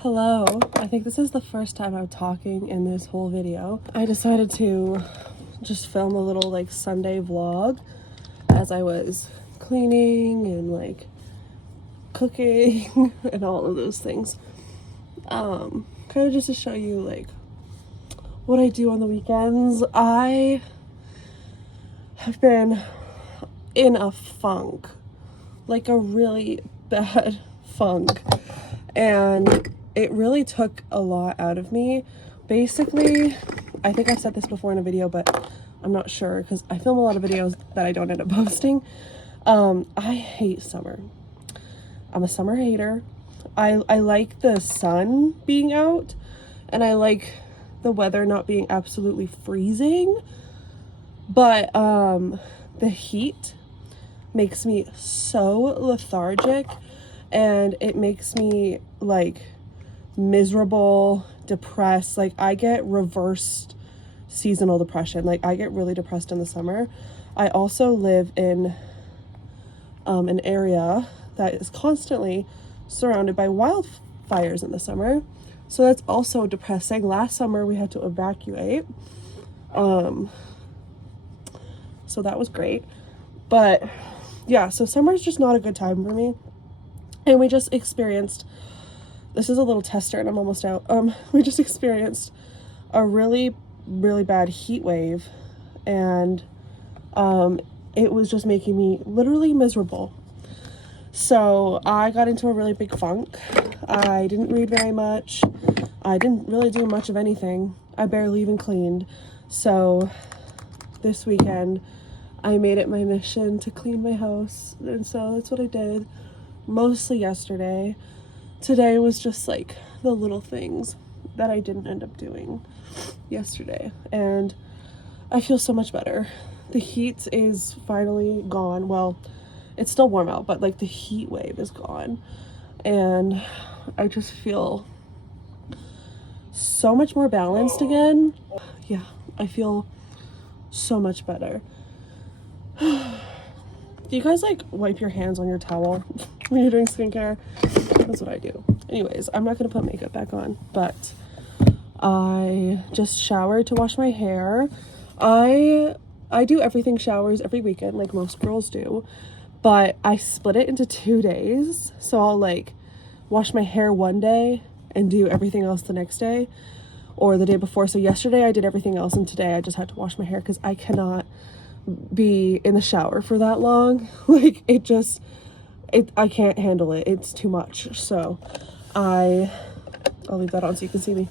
Hello, I think this is the first time I'm talking in this whole video. I decided to just film a little like Sunday vlog as I was cleaning and like cooking and all of those things. Kind of just to show you like what I do on the weekends. I have been in a funk, like a really bad funk, and it really took a lot out of me. Basically, I think I've said this before in a video, but I'm not sure because I film a lot of videos that I don't end up posting. I hate summer. I'm a summer hater. I like the sun being out, and I like the weather not being absolutely freezing, but the heat makes me so lethargic, and it makes me like miserable, depressed. Like I get reversed seasonal depression. Like I get really depressed in the summer. I also live in an area that is constantly surrounded by wildfires in the summer, so that's also depressing. Last summer we had to evacuate, so that was great. But yeah, so summer is just not a good time for me. And we just experienced, this is a little tester and I'm almost out. We just experienced a really bad heat wave, and it was just making me literally miserable. So I got into a really big funk. I didn't read very much. I didn't really do much of anything. I barely even cleaned. So this weekend I made it my mission to clean my house, and so that's what I did mostly yesterday. Today was just like the little things that I didn't end up doing yesterday, and I feel so much better. The heat is finally gone. Well, it's still warm out, but like the heat wave is gone, and I just feel so much more balanced again. Yeah, I feel so much better. Do you guys like wipe your hands on your towel when you're doing skincare? That's what I do. Anyways, I'm not gonna put makeup back on, but I just showered to wash my hair. I do everything showers every weekend like most girls do, but I split it into 2 days. So I'll like wash my hair one day and do everything else the next day or the day before. So yesterday I did everything else, and today I just had to wash my hair because I cannot be in the shower for that long. Like I can't handle it. It's too much. So I'll leave that on so you can see me.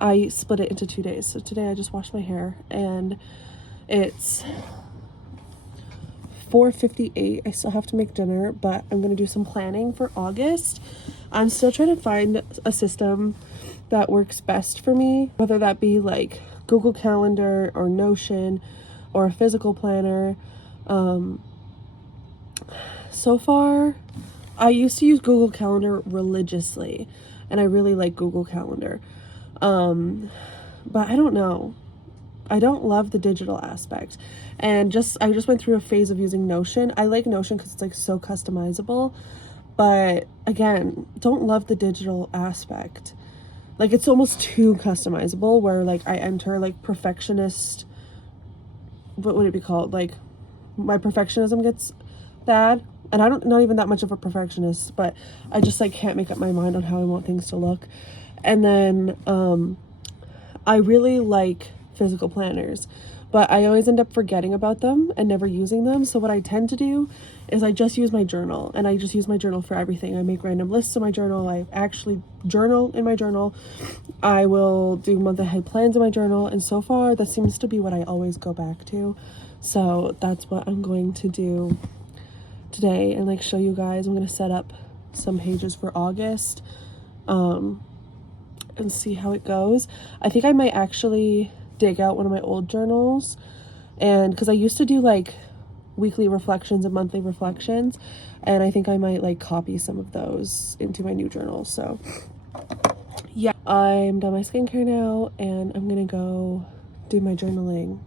I split it into 2 days. So today I just washed my hair, and it's 4:58. I still have to make dinner, but I'm gonna do some planning for August. I'm still trying to find a system that works best for me, whether that be like Google Calendar or Notion or a physical planner. So far, I used to use Google Calendar religiously, and I really like Google Calendar. But I don't know. I don't love the digital aspect. And I just went through a phase of using Notion. I like Notion because it's like so customizable. But again, don't love the digital aspect. Like it's almost too customizable, where like I enter like perfectionist, what would it be called? Like my perfectionism gets bad. And not even that much of a perfectionist, but I just like can't make up my mind on how I want things to look. And then I really like physical planners, but I always end up forgetting about them and never using them. So what I tend to do is I just use my journal, and I just use my journal for everything. I make random lists in my journal. I actually journal in my journal. I will do month ahead plans in my journal, and so far that seems to be what I always go back to. So that's what I'm going to do today, and like show you guys. I'm gonna set up some pages for August and see how it goes. I think I might actually dig out one of my old journals, and because I used to do like weekly reflections and monthly reflections, and I think I might like copy some of those into my new journal. So yeah, I'm done my skincare now, and I'm gonna go do my journaling.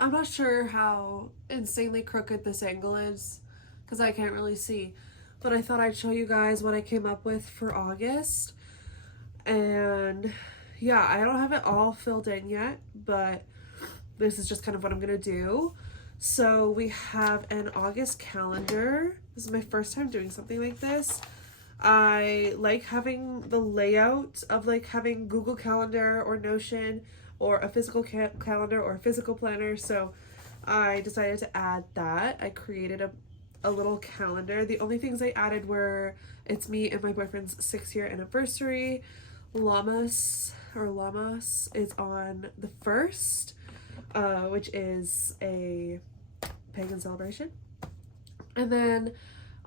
I'm not sure how insanely crooked this angle is because I can't really see, but I thought I'd show you guys what I came up with for August. And yeah, I don't have it all filled in yet, but this is just kind of what I'm gonna do. So we have an August calendar. This is my first time doing something like this. I like having the layout of like having Google Calendar or Notion or a physical calendar or a physical planner. So I decided to add that. I created a little calendar. The only things I added were it's me and my boyfriend's 6-year anniversary. Lamas is on the 1st, which is a pagan celebration. And then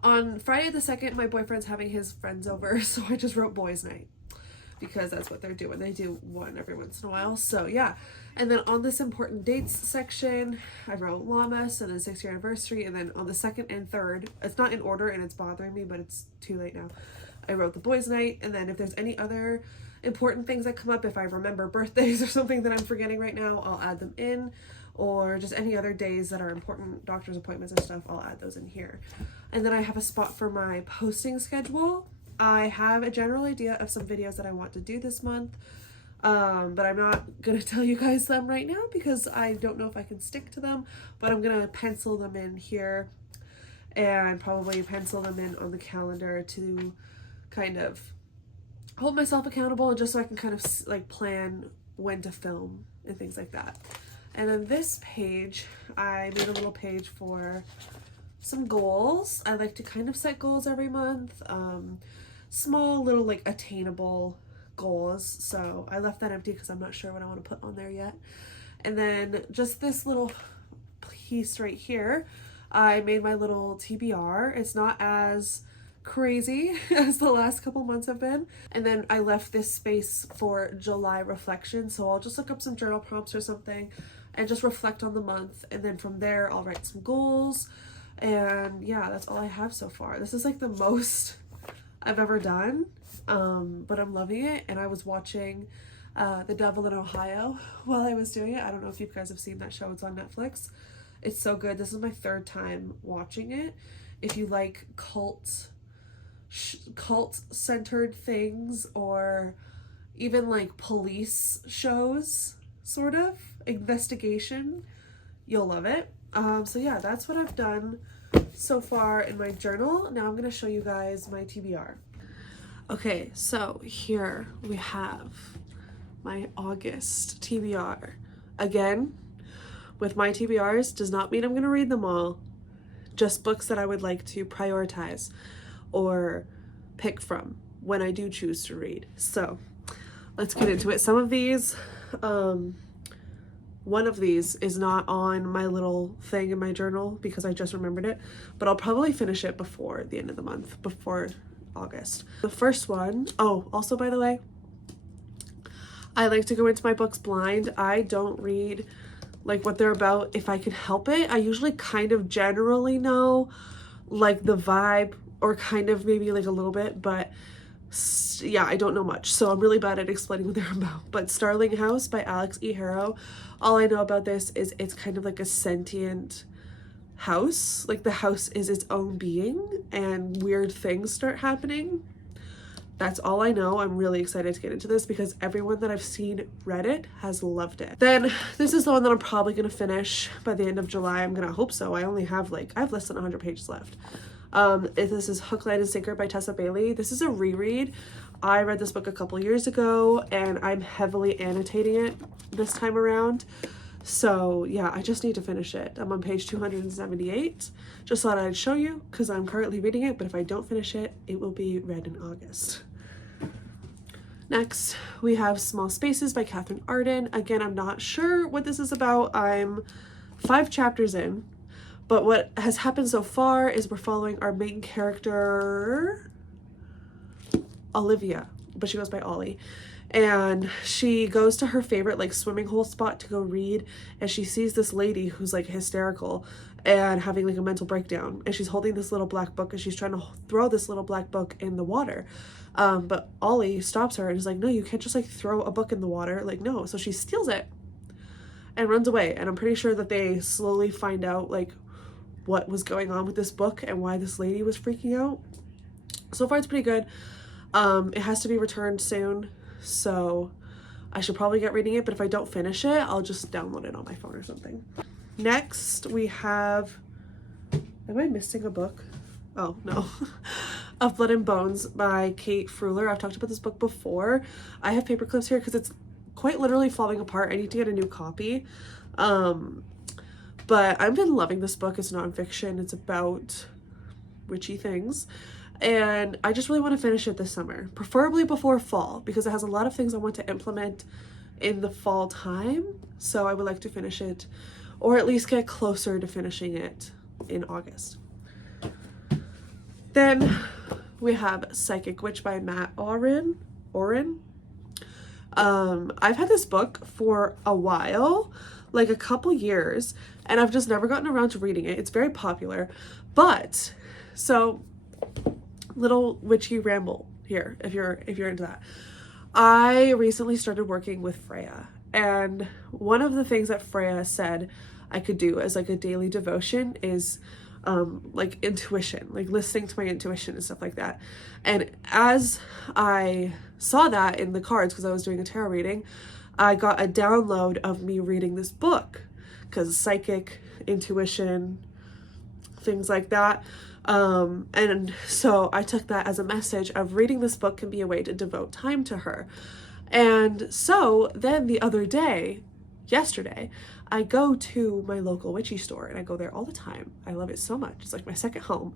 on Friday the 2nd, my boyfriend's having his friends over, so I just wrote boys' night because that's what they're doing. They do one every once in a while. So yeah. And then on this important dates section, I wrote Llamas and then 6-year anniversary. And then on the 2nd and 3rd, it's not in order and it's bothering me, but it's too late now, I wrote the boys' night. And then if there's any other important things that come up, if I remember birthdays or something that I'm forgetting right now, I'll add them in. Or just any other days that are important, doctor's appointments and stuff, I'll add those in here. And then I have a spot for my posting schedule. I have a general idea of some videos that I want to do this month, but I'm not going to tell you guys them right now because I don't know if I can stick to them, but I'm going to pencil them in here and probably pencil them in on the calendar to kind of hold myself accountable and just so I can kind of like plan when to film and things like that. And then this page, I made a little page for some goals. I like to kind of set goals every month, small little like attainable goals. So I left that empty because I'm not sure what I want to put on there yet. And then just this little piece right here, I made my little TBR. It's not as crazy as the last couple months have been. And then I left this space for July reflection. So I'll just look up some journal prompts or something and just reflect on the month. And then from there, I'll write some goals. And yeah, that's all I have so far. This is like the most I've ever done, but I'm loving it. And I was watching The Devil in Ohio while I was doing it. I don't know if you guys have seen that show. It's on Netflix. It's so good. This is my 3rd time watching it. If you like cult-centered things or even like police shows, sort of investigation, you'll love it. So yeah, that's what I've done so far in my journal. Now I'm going to show you guys my TBR. Okay, so here we have my August TBR. Again, with my TBRs does not mean I'm going to read them all, just books that I would like to prioritize or pick from when I do choose to read. So let's get into it. Some of these, one of these is not on my little thing in my journal because I just remembered it, but I'll probably finish it before the end of the month, before August. The first one, oh, also by the way, I like to go into my books blind. I don't read like what they're about if I can help it. I usually kind of generally know like the vibe or kind of maybe like a little bit, but yeah, I don't know much. So I'm really bad at explaining what they're about. But Starling House by Alex E. Harrow, all I know about this is it's kind of like a sentient house. Like the house is its own being and weird things start happening. That's all I know. I'm really excited to get into this because everyone that I've seen read it has loved it. Then this is the one that I'm probably going to finish by the end of July. I'm going to hope so. I have less than 100 pages left. This is Hook, Line, and Sinker by Tessa Bailey. This is a reread. I read this book a couple years ago and I'm heavily annotating it this time around. So yeah, I just need to finish it. I'm on page 278. Just thought I'd show you because I'm currently reading it, but if I don't finish it, it will be read in August. Next, we have Small Spaces by Catherine Arden. Again, I'm not sure what this is about. I'm 5 chapters in, but what has happened so far is we're following our main character, Olivia, but she goes by Ollie. And she goes to her favorite like swimming hole spot to go read, and she sees this lady who's like hysterical and having like a mental breakdown, and she's holding this little black book and she's trying to throw this little black book in the water, but Ollie stops her and is like, no, you can't just like throw a book in the water, like no. So she steals it and runs away. And I'm pretty sure that they slowly find out like what was going on with this book and why this lady was freaking out. So far it's pretty good. It has to be returned soon, so I should probably get reading it, but if I don't finish it, I'll just download it on my phone or something. Next we have, am I missing a book? Oh no. Of Blood and Bones by Kate Fruler. I've talked about this book before. I have paper clips here because it's quite literally falling apart. I need to get a new copy. But I've been loving this book. It's nonfiction. It's about witchy things. And I just really want to finish it this summer, preferably before fall, because it has a lot of things I want to implement in the fall time. So I would like to finish it, or at least get closer to finishing it in August. Then we have Psychic Witch by Matt Oren. I've had this book for a while, like a couple years, and I've just never gotten around to reading it. It's very popular, but so little witchy ramble here if you're into that. I recently started working with Freya, and one of the things that Freya said I could do as like a daily devotion is like intuition, like listening to my intuition and stuff like that. And as I saw that in the cards, because I was doing a tarot reading, I got a download of me reading this book, because psychic, intuition, things like that. And so I took that as a message of reading this book can be a way to devote time to her. And so then the other day, yesterday, I go to my local witchy store, and I go there all the time. I love it so much. It's like my second home.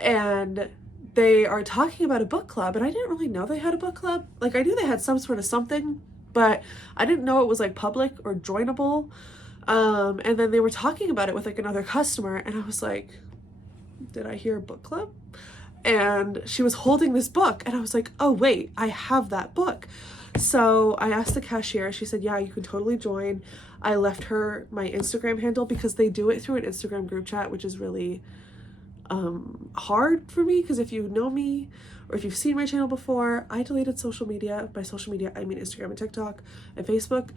And they are talking about a book club, and I didn't really know they had a book club. Like, I knew they had some sort of something, but I didn't know it was like public or joinable. And then they were talking about it with like another customer, and I was like, did I hear a book club? And she was holding this book, and I was like, oh wait, I have that book. So I asked the cashier. She said, yeah, you can totally join. I left her my Instagram handle, because they do it through an Instagram group chat, which is really hard for me, because if you know me or if you've seen my channel before, I deleted social media. By social media, I mean Instagram and TikTok and Facebook.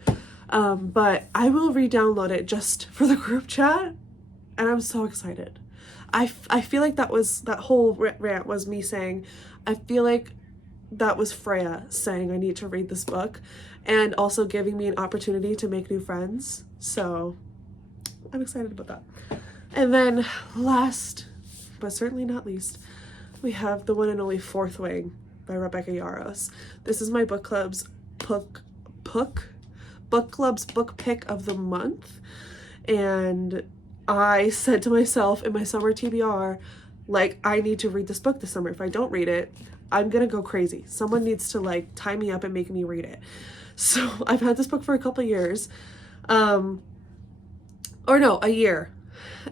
But I will re-download it just for the group chat, and I'm so excited. I feel like that whole rant was me saying, I feel like that was Freya saying I need to read this book, and also giving me an opportunity to make new friends. So I'm excited about that. And then last, but certainly not least, we have the one and only Fourth Wing by Rebecca Yarros. This is my book club's book pick of the month. And I said to myself in my summer TBR, like, I need to read this book this summer. If I don't read it, I'm gonna go crazy. Someone needs to like tie me up and make me read it. So I've had this book for a couple years, or no, a year,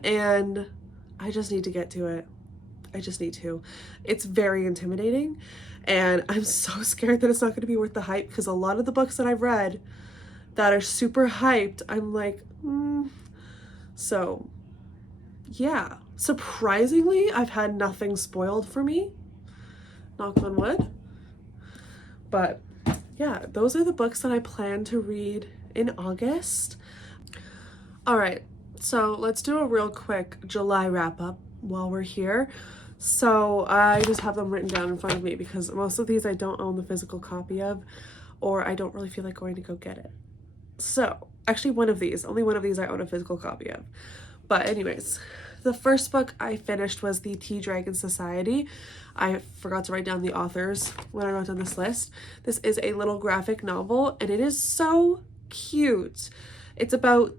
and I just need to get to it. I just need to. It's very intimidating, and I'm so scared that it's not going to be worth the hype, because a lot of the books that I've read that are super hyped, I'm like, So yeah, surprisingly, I've had nothing spoiled for me, knock on wood. But yeah, those are the books that I plan to read in August. All right, so let's do a real quick July wrap up while we're here. So I just have them written down in front of me, because most of these I don't own the physical copy of, or I don't really feel like going to go get it. So actually only one of these I own a physical copy of. But anyways, the first book I finished was the Tea Dragon Society. I forgot to write down the authors when I wrote down this list. This is a little graphic novel, and it is so cute. It's about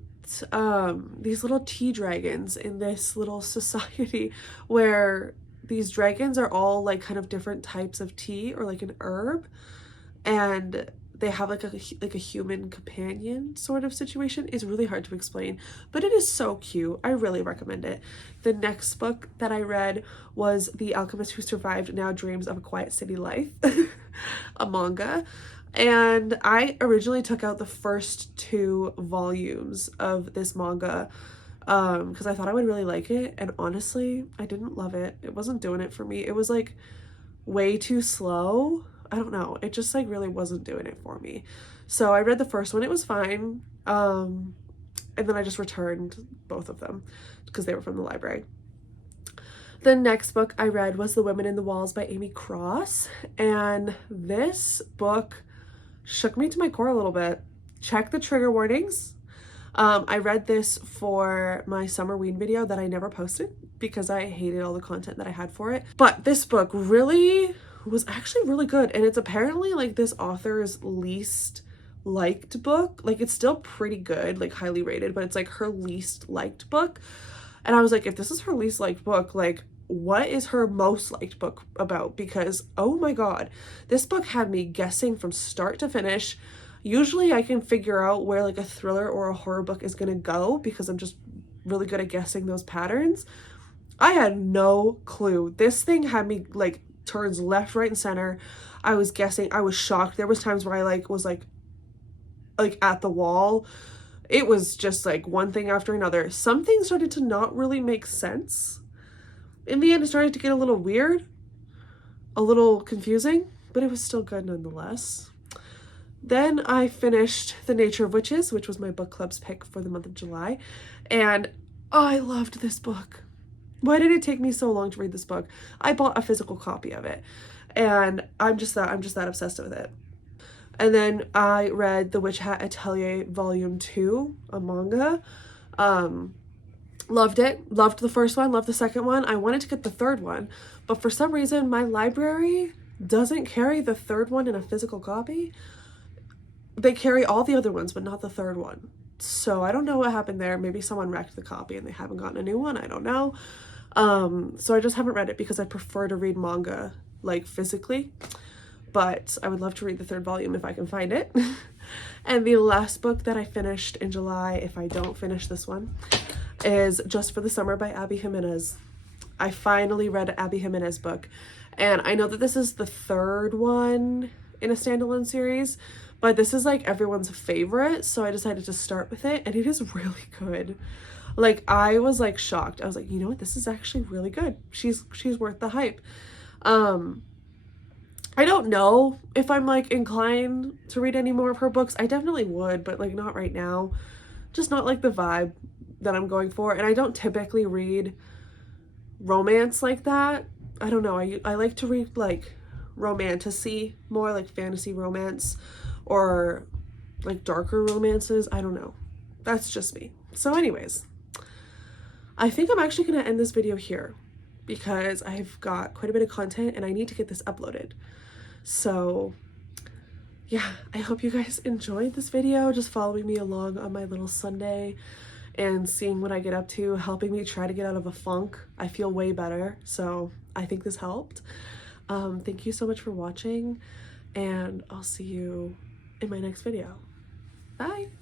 these little tea dragons in this little society where these dragons are all like kind of different types of tea, or like an herb, and they have like a human companion sort of situation. It's really hard to explain, but it is so cute. I really recommend it. The next book that I read was The Alchemist Who Survived Now Dreams of a Quiet City Life, a manga. And I originally took out the first 2 volumes of this manga because I thought I would really like it, and honestly, I didn't love it. It wasn't doing it for me. It was like way too slow. I don't know, it just like really wasn't doing it for me. So I read the first one, it was fine. and then I just returned both of them because they were from the library. The next book I read was The Women in the Walls by Amy Cross, and this book shook me to my core a little bit. Check the trigger warnings. I read this for my summer ween video that I never posted because I hated all the content that I had for it. But this book really was actually really good, and it's apparently like this author's least liked book. Like, it's still pretty good, like highly rated, but it's like her least liked book. And I was like, if this is her least liked book, like, what is her most liked book about? Because, oh my god, this book had me guessing from start to finish. Usually I can figure out where like a thriller or a horror book is gonna go because I'm just really good at guessing those patterns. I had no clue. This thing had me like turns left, right, and center. I was guessing. I was shocked. There was times where I was at the wall. It was just like one thing after another. Some things started to not really make sense. In the end, it started to get a little weird, a little confusing, but it was still good nonetheless. Then I finished The Nature of Witches, which was my book club's pick for the month of July, and I loved this book. Why did it take me so long to read this book? I bought a physical copy of it, and I'm just that obsessed with it. And then I read The Witch Hat Atelier Volume 2, a manga. Loved it. Loved the first one. Loved the second one. I wanted to get the third one, but for some reason my library doesn't carry the third one in a physical copy. They carry all the other ones, but not the third one. So I don't know what happened there. Maybe someone wrecked the copy and they haven't gotten a new one. I don't know. So I just haven't read it because I prefer to read manga like physically. But I would love to read the third volume if I can find it. And the last book that I finished in July, if I don't finish this one, is Just for the Summer by Abby Jimenez. I finally read an Abby Jimenez book, and I know that this is the third one in a standalone series, but this is like everyone's favorite, so I decided to start with it, and it is really good. Like, I was like shocked. I was like, you know what, this is actually really good. She's worth the hype. I don't know if I'm like inclined to read any more of her books. I definitely would, but like not right now. Just not like the vibe that I'm going for, and I don't typically read romance like that. I don't know, I like to read like romantasy, more like fantasy romance or like darker romances. I don't know, that's just me. So anyways, I think I'm actually gonna end this video here because I've got quite a bit of content and I need to get this uploaded. So yeah, I hope you guys enjoyed this video, just following me along on my little Sunday and seeing what I get up to, helping me try to get out of a funk. I feel way better, so I think this helped. Thank you so much for watching, and I'll see you in my next video. Bye!